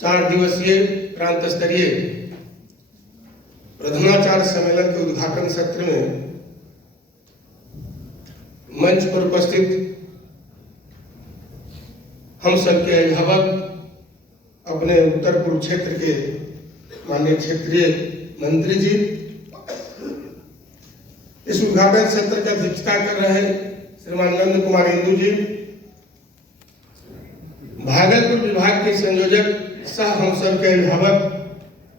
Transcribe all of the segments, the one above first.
4 दिवसीय प्रांत स्तरीय प्रधानाचार्य सम्मेलन के उद्घाटन सत्र में मंच पर उपस्थित हम सबके अभिभावक, अपने उत्तर पूर्व क्षेत्र के माननीय क्षेत्रीय मंत्री जी, इस उद्घाटन सत्र की अध्यक्षता कर रहे श्रीमान नंद कुमार इंदु जी, भागलपुर विभाग के संयोजक सह हम सबके अभिभावक,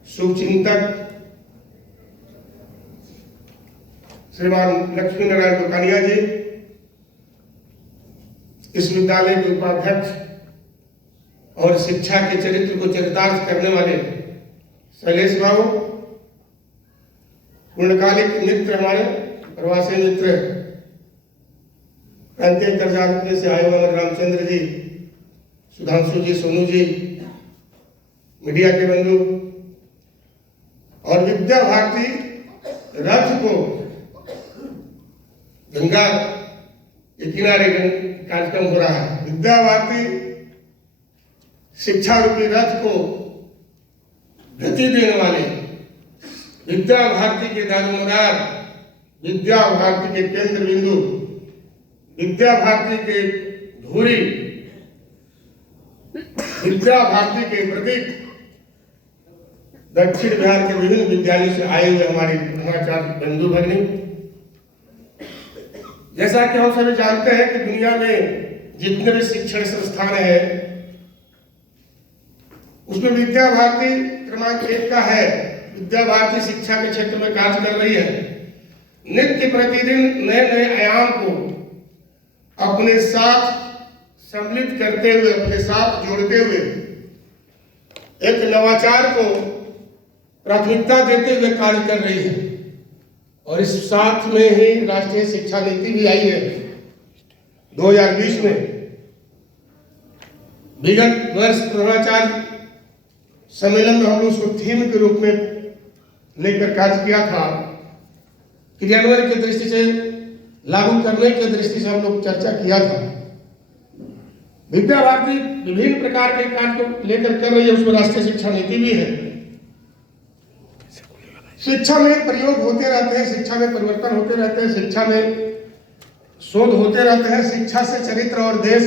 शुभचिंतक श्रीमान लक्ष्मी नारायण दुकानिया जी, इस विद्यालय के उपाध्यक्ष और शिक्षा के चरित्र को चरितार्थ करने वाले शैलेश बाबू, पूर्णकालिक मित्र, हमारे प्रवासी मित्र प्रांतीय कर्जालय से आए हुए रामचंद्र जी, सुधांशु जी, सोनू जी, मीडिया के बंधु और विद्या भारती रथ को गंगा के किनारे कार्यक्रम हो रहा है। विद्या भारती शिक्षा रूपी रथ को गति देने वाले, विद्या भारती के दारोमदार, विद्या भारती के केंद्र बिंदु, विद्या भारती के धुरी, विद्या भारती के प्रतीक दक्षिण बिहार के विभिन्न विद्यालयों से आए हुए हमारे प्रधानाचार्य बंधु भगिनी। जैसा कि हम सभी जानते हैं कि दुनिया में जितने भी शिक्षण संस्थान है उसमें विद्या भारती क्रमांक 1 का है। विद्या भारती शिक्षा के क्षेत्र में कार्य कर रही है। नित्य प्रतिदिन नए नए आयाम को अपने साथ सम्मिलित करते हुए, अपने साथ जोड़ते हुए एक नवाचार को प्राथमिकता देते हुए कार्य कर रही है। और इस साथ में ही राष्ट्रीय शिक्षा नीति भी आई है 2020 में। विगत वर्ष प्रधानाचार्य सम्मेलन में हम लोग उसको थीम के रूप में लेकर कार्य किया था। क्रियान्वयन की दृष्टि से, लागू करने की दृष्टि से हम लोग चर्चा किया था। विद्या भारती विभिन्न प्रकार के कार्य को लेकर कर रही है, उसमें राष्ट्रीय शिक्षा नीति भी है। शिक्षा में प्रयोग होते रहते हैं, शिक्षा में परिवर्तन होते रहते हैं, शिक्षा में शोध होते रहते हैं, शिक्षा से चरित्र और देश,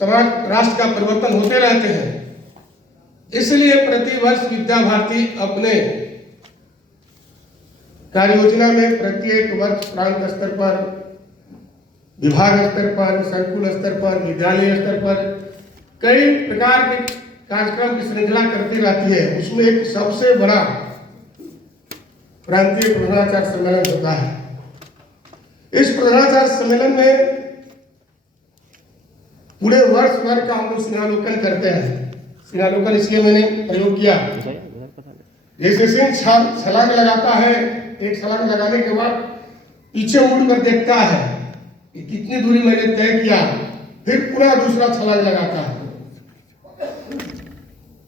समाज, राष्ट्र का परिवर्तन होते रहते हैं। इसलिए प्रति वर्ष विद्या भारती अपने कार्य योजना में प्रत्येक वर्ष प्रांत स्तर पर, विभाग स्तर पर, संकुल स्तर पर, विद्यालय स्तर पर कई प्रकार के कार्यक्रम की श्रृंखला करती रहती है। उसमें एक सबसे बड़ा प्रांतीय प्रधानाचार्य सम्मेलन होता है। इस प्रधानाचार्य सम्मेलन में पूरे वर्ष भर का हम लोग स्नेहालोकन करते हैं। स्नेहालोकन इसलिए मैंने प्रयोग किया, जैसे सिंह छलांग लगाता है, एक छलांग लगाने के बाद पीछे मुड़ कर देखता है कि कितनी दूरी मैंने तय किया, फिर पुनः दूसरा छलांग लगाता है।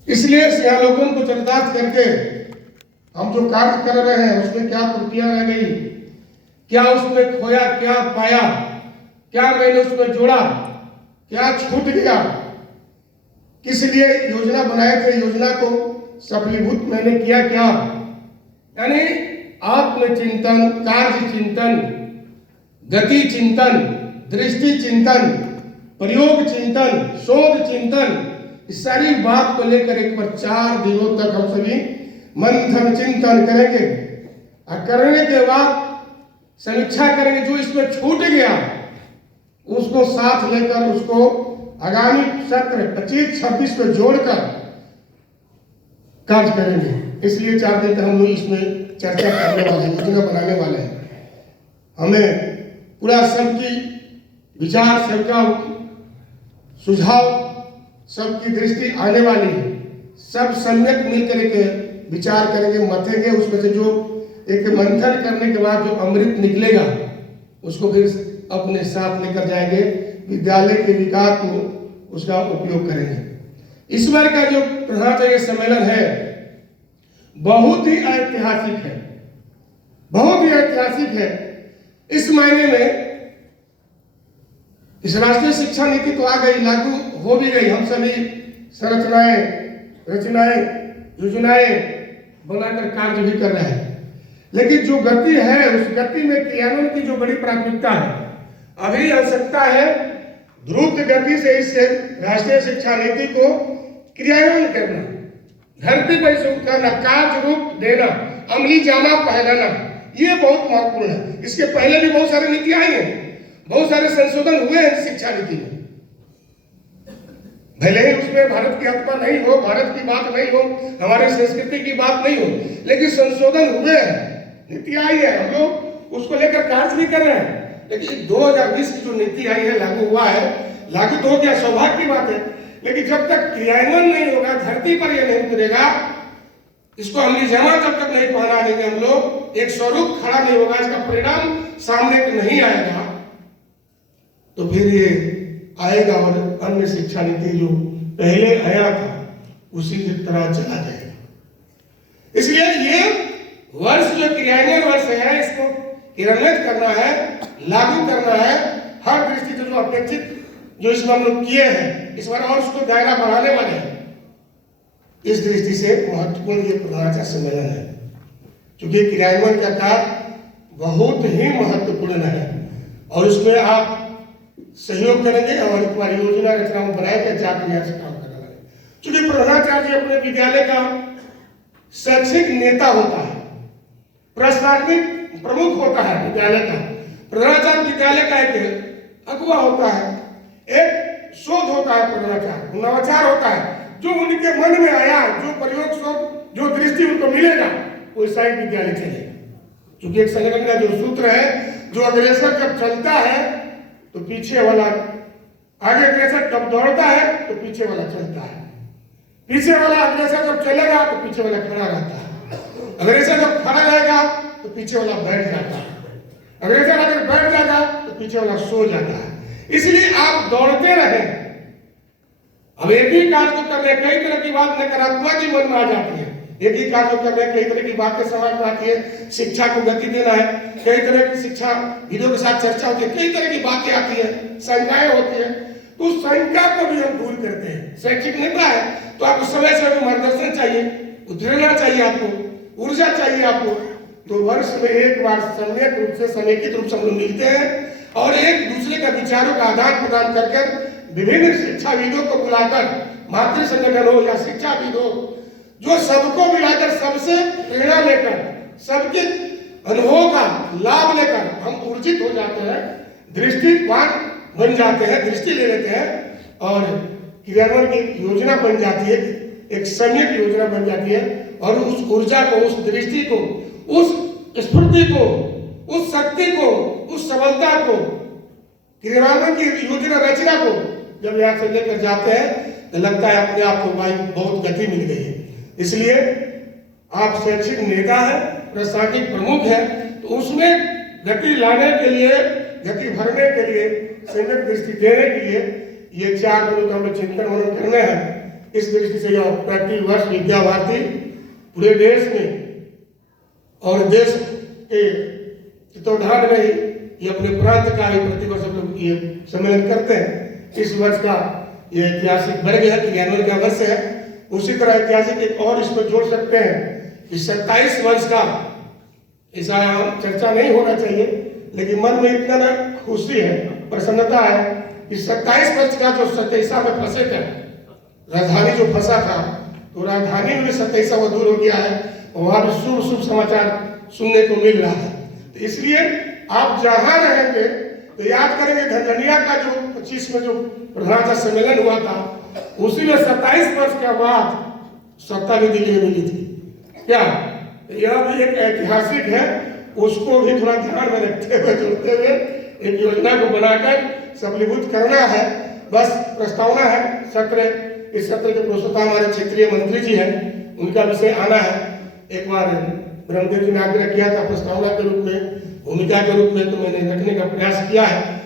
इसलिए स्नेहालोकन को चरितार्थ करके हम जो कार्य कर रहे हैं उसमें क्या त्रुटियां रह गई, क्या उसमें खोया, क्या पाया, क्या मैंने उसमें जोड़ा, क्या छूट गया, किस लिए योजना बनाए थे, योजना को सफलीभूत मैंने किया क्या। यानी आत्मचिंतन, कार्य चिंतन, गति चिंतन, दृष्टि चिंतन, प्रयोग चिंतन, शोध चिंतन, इस सारी बात को लेकर एक बार 4 दिनों तक हम सभी मंथन चिंतन करेंगे और करने के बाद समीक्षा करेंगे। जो इसमें छूट गया उसको साथ लेकर उसको आगामी सत्र 25-26 में जोड़कर कार्य करेंगे। इसलिए 4 दिन तक हम लोग इसमें चर्चा करने वाले हैं, योजना बनाने वाले हैं। हमें पूरा सबकी विचार, सबका सुझाव, सबकी दृष्टि आने वाली है। सब सम्यक मिलकर एक विचार करेंगे, मथेंगे, उसमें से जो एक मंथन करने के बाद जो अमृत निकलेगा उसको फिर अपने साथ लेकर जाएंगे, विद्यालय के विकास में उसका उपयोग करेंगे। इस बार का जो प्रधानाचार्य सम्मेलन है बहुत ही ऐतिहासिक है, बहुत ही ऐतिहासिक है। इस मायने में इस राष्ट्रीय शिक्षा नीति तो आ गई, लागू हो भी गई, हम सभी संरचनाएं रचनाएं, योजनाएं बनाकर कार्य भी कर रहे हैं। लेकिन जो गति है, उस गति में क्रियान्वयन की जो बड़ी प्राथमिकता है, अभी आवश्यकता है द्रुत गति से इस राष्ट्रीय शिक्षा नीति को क्रियान्वयन करना, धरती पर इसे उतारना, कार्य रूप देना, अमली जामा पहनाना, ये बहुत महत्वपूर्ण है। इसके पहले भी बहुत सारी नीतियां आई हैं, बहुत सारे संशोधन हुए हैं शिक्षा नीति में। भले ही उसमें भारत की आत्मा नहीं हो, भारत की बात नहीं हो, हमारी संस्कृति की बात नहीं हो, लेकिन संशोधन हुए हैं, नीति आई है, हम लोग उसको लेकर कार्य भी कर रहे हैं। लेकिन 2020 की जो नीति आई है, लागू हुआ है, लागू तो हो गया, सौभाग्य की बात है। लेकिन जब तक क्रियान्वयन नहीं होगा, धरती पर यह नहीं उतरेगा, इसको अमली जामा जब तक नहीं पहना देंगे हम लोग, एक स्वरूप खड़ा नहीं होगा, इसका परिणाम सामने नहीं आएगा, तो फिर ये आएगा और अन्य शिक्षा नीति जो पहले आया था उसी की तरह चला जाएगा। इसलिए ये वर्ष जो क्रियान्वयन वर्ष है, इसको क्रियान्वित करना है, लागू करना है, हर दृष्टि से जो अपेक्षित जो इसमें हम लोग किए हैं, इस बार और उसको दायरा बढ़ाने वाले हैं। इस दृष्टि से महत्वपूर्ण ये प्रधानाचार्य सम्मेलन है, क्योंकि क्रियान्वयन का कार्य बहुत ही महत्वपूर्ण है और उसमें आप सहयोग करेंगे और तुम्हारी योजना रचनाओं बनाएंगे, जाकर से काम करना है। क्योंकि प्रधानाचार्य अपने विद्यालय का शैक्षिक नेता होता है, प्रशासनिक प्रमुख होता है विद्यालय का। प्रधानाचार्य विद्यालय का एक अगुवा होता है, एक शोध होता है, प्रधानाचार्य नवाचार होता है, जो उनके मन में आया, जो प्रयोग शोध, जो दृष्टि उनको मिलेगा, वैसा ही विद्यालय चलेगा। क्योंकि एक संगठन का जो सूत्र है, जो अग्रेसर जब चलता है तो पीछे वाला आगे, अग्रेसर जब दौड़ता है तो पीछे वाला चलता है, पीछे वाला अग्रेसर जब चलेगा तो पीछे वाला खड़ा रहता है, अग्रेसर जब खड़ा रहेगा तो पीछे वाला बैठ जाता है, अग्रेसर अगर बैठ जाता तो पीछे वाला सो जाता है। इसलिए आप दौड़ते रहें। अब एक ही कार्य को कर रहे हैं, कई तरह की बात नकारात्मक ही मन में आ जाती है। एक ही कार्य को कर रहे हैं, कई तरह की बातें समाज में आती है, शिक्षा को गति देना है, कई तरह की शिक्षा विधियों के साथ चर्चा होती है, कई तरह की बातें आती है, शंकाएं होती है, तो उस शंका को भी हम दूर करते हैं। शैक्षिक नेता है तो आपको समय समय मार्गदर्शन चाहिए, उद्धरणा चाहिए, आपको ऊर्जा चाहिए आपको। तो वर्ष में एक बार सम्यक रूप से, समेकित रूप से हम लोग मिलते हैं और एक दूसरे का विचारों का आदान प्रदान कर विभिन्न शिक्षाविदों को बुलाकर, मातृ संगठन हो या शिक्षाविद हो, जो सबको मिलाकर, सबसे प्रेरणा लेकर, सबके अनुभव का लाभ लेकर हम ऊर्जित हो जाते हैं, दृष्टिवान बन जाते हैं, दृष्टि ले लेते हैं और क्रियान्वयन की योजना बन जाती है, एक सम्यक योजना बन जाती है और उस ऊर्जा को, उस दृष्टि को, उस स्फूर्ति को, उस शक्ति को, उस सबलता को, क्रियान्वयन की योजना रचना को जब यहाँ से लेकर जाते हैं तो लगता है अपने आप को भाई बहुत गति मिल गई है। इसलिए आप शैक्षिक नेता है, प्रशासनिक प्रमुख है, तो उसमें गति लाने के लिए, गति भरने के लिए, सम्यक दृष्टि देने के लिए ये 4 दिनों का हम लोग चिंतन मनन करने हैं। इस दृष्टि से यह प्रतिवर्ष विद्या भारती पूरे देश में और देश के हितोद्धार में ये अपने प्रांत का ही प्रतिवर्ष हम लोग ये सम्मेलन करते हैं। इस वर्ष का ये ऐतिहासिक वर्ग है, क्रियान्वयन का वर्ष है। उसी तरह ऐतिहासिक एक और इसमें जोड़ सकते हैं कि 27 वर्ष का, ऐसा चर्चा नहीं होना चाहिए, लेकिन मन में इतना ना खुशी है, प्रसन्नता है कि 27 वर्ष का जो 27वां में फंसे थे, राजधानी जो फंसा था, तो राजधानी में 27वां दूर हो गया है, वहां भी शुभ शुभ समाचार सुनने को मिल रहा है। तो इसलिए आप जहां रहेंगे तो याद करेंगे धनधनिया का जो 25 में जो प्रधानाचार्य सम्मेलन हुआ था, उसी में 27 वर्ष के बाद सत्ता भी दिल्ली में मिली थी। क्या यह भी एक ऐतिहासिक है, उसको भी थोड़ा ध्यान में रखते हुए, जोड़ते हुए एक योजना को बनाकर सफलीभूत करना है। बस प्रस्तावना है, सत्र, इस सत्र के प्रस्तुता हमारे क्षेत्रीय मंत्री जी हैं, उनका विषय आना है। एक बार ब्रह्मदेव जी ने आग्रह किया था प्रस्तावना के रूप में, भूमिका के रूप में, तो मैंने रखने का प्रयास किया है।